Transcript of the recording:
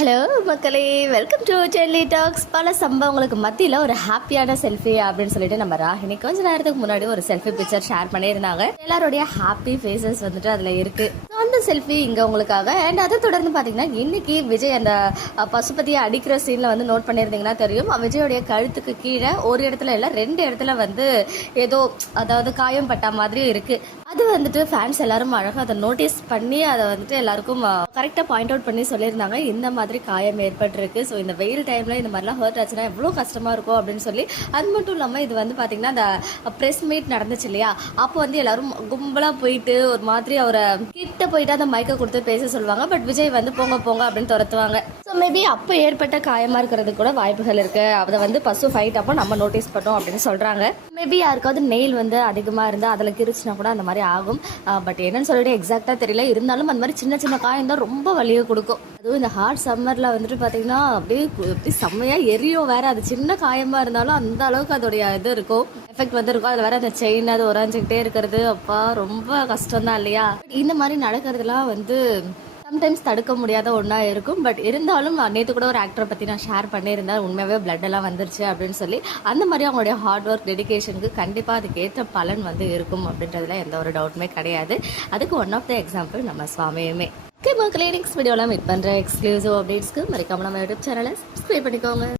Hello மக்களே, welcome to jelly tax. பல சம்பவங்களுக்கு மத்தியில் ஒரு ஹாப்பியான செல்ஃபி அப்படின்னு சொல்லிட்டு நம்ம ராகினி கொஞ்ச நேரத்துக்கு முன்னாடி ஒரு செல்ஃபி பிக்சர் ஷேர் பண்ணியிருந்தாங்க. எல்லாருடைய ஹாப்பி ஃபேஸஸ் வந்துட்டு அதில் இருக்கு. அந்த செல்ஃபி இங்கே உங்களுக்காக. அண்ட் அதை தொடர்ந்து பார்த்தீங்கன்னா இன்னைக்கு விஜய் அந்த பசுபதியை அடிக்கிற சீனில் வந்து நோட் பண்ணியிருந்தீங்கன்னா தெரியும். விஜயோடைய கழுத்துக்கு கீழே ஒரு இடத்துல இல்லை 2 இடத்துல வந்து ஏதோ அதாவது காயம் பட்ட மாதிரி இருக்கு. அது வந்துட்டு ஃபேன்ஸ் எல்லாரும் அழகாக அதை நோட்டீஸ் பண்ணி அதை வந்துட்டு எல்லாருக்கும் கரெக்டாக பாயிண்ட் அவுட் பண்ணி சொல்லியிருந்தாங்க. இந்த மாதிரி காயம் ஏற்பட்டிருக்கு. ஸோ இந்த வெயில் டைமில் இந்த மாதிரிலாம் ஹர்ட் ஆச்சுன்னா எவ்வளோ கஷ்டமாக இருக்கும் அப்படின்னு சொல்லி. அது மட்டும் இல்லாமல் இது வந்து பார்த்தீங்கன்னா அந்த ப்ரெஸ் மீட் நடந்துச்சு இல்லையா, அப்போ வந்து எல்லாரும் கும்பலாக போயிட்டு ஒரு மாதிரி அவரை கிட்ட போயிட்டு அந்த மைக்கை கொடுத்து பேச சொல்லுவாங்க. பட் விஜய் வந்து போங்க போங்க அப்படின்னு துரத்துவாங்க. ஸோ மேபி அப்போ ஏற்பட்ட காயமாக இருக்கிறது கூட வாய்ப்புகள் இருக்குது. அதை வந்து பசு ஃபைட் அப்போ நம்ம நோட்டீஸ் பண்ணோம் அப்படின்னு சொல்கிறாங்க. மேபி யாருக்காவது நெயில் வந்து அதிகமாக இருந்தால் அதில் கிரிச்சுனா கூட அந்த மாதிரி ஆகும். பட் என்னன்னு சொல்லிட்டு எக்ஸாக்டாக தெரியல. இருந்தாலும் அந்த மாதிரி சின்ன சின்ன காயம் தான் ரொம்ப வலியை கொடுக்கும். அதுவும் இந்த ஹாட் சம்மரில் வந்துட்டு பார்த்தீங்கன்னா அப்படியே செம்மையாக எரியும் வேற. அது சின்ன காயமாக இருந்தாலும் அந்த அளவுக்கு அதோடைய இது இருக்கும், எஃபெக்ட் வந்து இருக்கும். அதில் வேற அந்த செயின் அது உறைஞ்சிக்கிட்டே இருக்கிறது, அப்பா ரொம்ப கஷ்டம் தான் இல்லையா. இந்த மாதிரி நடக்கிறதுலாம் வந்து சம்டைம்ஸ் தடுக்க முடியாத ஒன்றா இருக்கும். பட் இருந்தாலும் நேற்று கூட ஒரு ஆக்டரை பற்றி நான் ஷேர் பண்ணியிருந்தேன். உண்மையாகவே பிளட் எல்லாம் வந்துருச்சு அப்படின்னு சொல்லி. அந்த மாதிரி அவங்களுடைய ஹார்ட் ஒர்க் டெடிகேஷனுக்கு கண்டிப்பாக அதுக்கு ஏற்ற பலன் வந்து இருக்கும் அப்படின்றதுல எந்த ஒரு டவுட்டுமே கிடையாது. அதுக்கு ஒன் ஆஃப் த எக்ஸாம்பிள் நம்ம சுவாமியுமே. ஓகே மக்களே, நெக்ஸ்ட் வீடியோலாம் மீட் பண்ணுற எக்ஸ்க்ளூசிவ் அப்டேட்ஸ்க்கு மறக்காம நம்ம யூடியூப் சேனலை சப்ஸ்கிரைப் பண்ணிக்கோங்க.